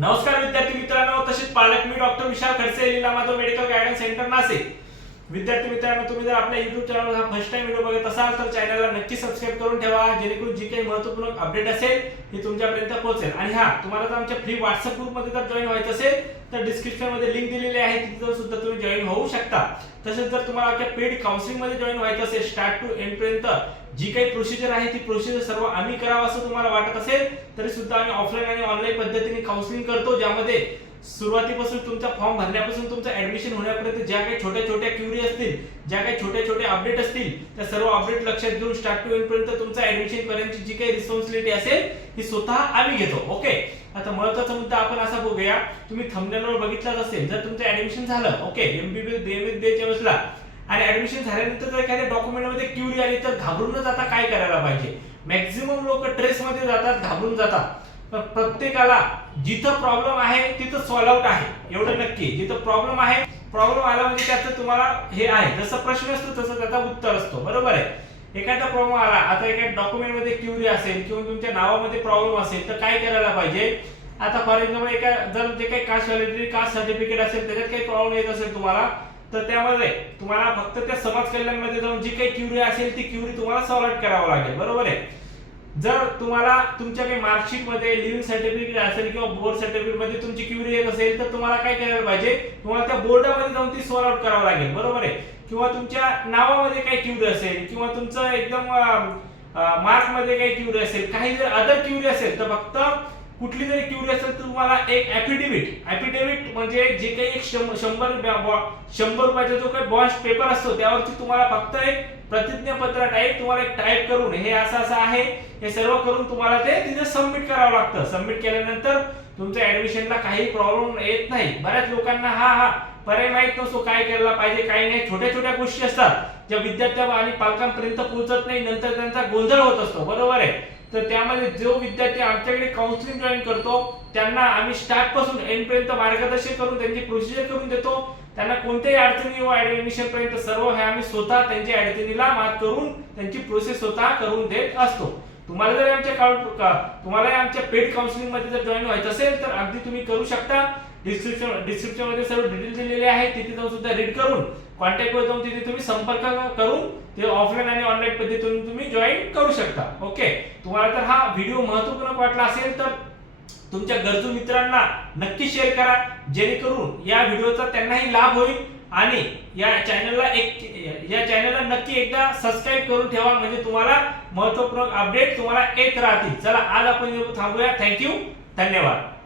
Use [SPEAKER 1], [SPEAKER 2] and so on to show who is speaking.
[SPEAKER 1] नमस्कार विद्यार्थी मित्रांनो तसेच पालक मी doctor Vishal Khadse Leela Madhav medical guidance centre Nashik. विद्यार्थी मित्रांनो तुम्ही जर आपल्या युट्यूब चॅनलवर हा फर्स्ट टाइम व्हिडिओ बघत असाल तर चॅनलला नक्की सबस्क्राईब करून ठेवा. जेणेकरून जी काही महत्त्वपूर्ण अपडेट असेल ती तुमच्यापर्यंत पोहोचेल. आणि हा तुम्हाला जर आमच्या फ्री व्हॉट्सअप ग्रुपमध्ये जर जॉईन व्हायचं असेल तर डिस्क्रिप्शनमध्ये लिंक दिलेली आहे तिथे सुद्धा तुम्ही जॉईन होऊ शकता. तसेच जर तुम्हाला आमच्या पेड काउन्सिलिंगमध्ये जॉईन व्हायचं असेल स्टार्ट टू एंड पर्यंत जी काही प्रोसिजर आहे ती प्रोसिजर सर्व आम्ही करावं असं तुम्हाला वाटत असेल तरी सुद्धा आम्ही ऑफलाईन आणि ऑनलाईन पद्धतीने काउन्सिलिंग करतो ज्यामध्ये सुरुवातीपासून तुमचा फॉर्म भरण्यापासून तुमचं ऍडमिशन होण्यापर्यंत ज्या काही छोट्या छोट्या क्युरी असतील ज्या काही छोट्या छोट्या अपडेट असतील त्या सर्व अपडेट लक्षात घेऊन स्टार्ट टू पर्यंत तुमचं ऍडमिशन पर्यंतची जी काही रिस्पॉन्सिबिलिटी असेल ही स्वतः आम्ही घेतो ओके आता महत्त्वाचा मुद्दा आपण असा बघूया तुम्ही थंबनेलवर बघितलाच असेल जर तुमचं ऍडमिशन झालं ओके एमबीबीएस बीएमएस वेळेसला आणि ऍडमिशन झाल्यानंतर जर एखाद्या डॉक्युमेंटमध्ये क्युरी आली तर घाबरून न जाता काय करायला पाहिजे? मॅक्झिमम लोक ट्रेस मध्ये जातात घाबरून जातात. प्रत्येकाला जिथं प्रॉब्लेम आहे तिथं सॉल्व आउट आहे. एवढं नक्की. जिथं प्रॉब्लेम आहे प्रॉब्लेम आला म्हणजे त्याचं तुम्हाला हे आहे. जसं प्रश्न असतो तसं त्याचा उत्तर असतो. बरोबर आहे? एखादा प्रॉब्लेम आला आता एका डॉक्युमेंटमध्ये क्युरी असेल किंवा तुमच्या नावामध्ये प्रॉब्लेम असेल तर काय करायला पाहिजे? आता फॉर एक्झाम्पल एका जर जे काही कास्ट व्हॅलिडिटी कास्ट सर्टिफिकेट असेल त्याच्यात काही प्रॉब्लेम येत असेल तुम्हाला तर त्यामध्ये तुम्हाला फक्त त्या समाज कल्याणमध्ये जाऊन जी काही क्युरी असेल ती क्युरी तुम्हाला सॉल्व करावं लागेल. बरोबर आहे? जर तुम्हाला तुमच्या काही मार्कशीटमध्ये लिव्हिंग सर्टिफिकेट असेल किंवा बोर्ड सर्टिफिकेटमध्ये तुमची क्युरी येत असेल तर तुम्हाला काय करायला पाहिजे? तुम्हाला त्या बोर्डामध्ये जाऊन ती सॉल्व आउट करावं लागेल बरोबर आहे? किंवा तुमच्या नावामध्ये काही क्युरी असेल किंवा तुमचं एकदम मार्कमध्ये काही क्युरी असेल काही जर अदर क्युरी असेल तर फक्त कुठली जरी क्युरी असेल तर तुम्हाला एक ऍफिडेव्हिट ऍफिडेव्हिट म्हणजे जे काही एक शंभर शंभर रुपयाचा जो काही बॉन्ड पेपर असतो त्यावरती तुम्हाला फक्त एक प्रतिज्ञापत्र टाईप तुम्हाला एक टाईप करून हे असं असं आहे हे सर्व करून तुम्हाला ते तिथे सबमिट करावं लागतं. सबमिट केल्यानंतर तुमच्या ऍडमिशनला काही प्रॉब्लेम येत नाही. बऱ्याच लोकांना हा हा पर्याय माहीत नसतो काय केला पाहिजे काय नाही. छोट्या छोट्या गोष्टी असतात ज्या विद्यार्थ्या आणि पालकांपर्यंत पोहोचत नाही नंतर त्यांचा गोंधळ होत असतो. बरोबर आहे? तर त्यामध्ये जो विद्यार्थी आमच्याकडे काउन्सिलिंग जॉईन करतो त्यांना आम्ही स्टार्टपासून एंड पर्यंत मार्गदर्शन करून त्यांची प्रोसिजर करून देतो. त्यांना कोणत्याही अडचणी व ऍडमिशन पर्यंत सर्व हे आम्ही स्वतः त्यांच्या अडचणीला मात करून त्यांची प्रोसेस स्वतः करून देत असतो. तुम्हाला जर आमच्या का- तुम्हाला आमच्या पेड काउन्सिलिंगमध्ये जर जॉईन व्हायचं असेल तर अगदी तुम्ही करू शकता. डिस्क्रिप्शन डिस्क्रिप्शनमध्ये सर्व डिटेल दिलेले आहे तिथे जाऊन सुद्धा रीड करून कॉन्टॅक्टवर जाऊन तिथे तुम्ही संपर्क करून ते ऑफलाईन आणि ऑनलाईन पद्धतीतून तुम्ही जॉईन करू शकता. ओके तुम्हाला तर हा व्हिडिओ महत्त्वपूर्ण वाटला असेल तर तुमच्या गरजू मित्रांना नक्की शेअर करा. जेणेकरून या व्हिडिओचा त्यांनाही लाभ होईल आणि या चॅनलला एक या चॅनलला नक्की एकदा सबस्क्राईब करून ठेवा. म्हणजे तुम्हाला महत्त्वपूर्ण अपडेट तुम्हाला येत राहतील. चला आज आपण थांबूया. थँक्यू धन्यवाद.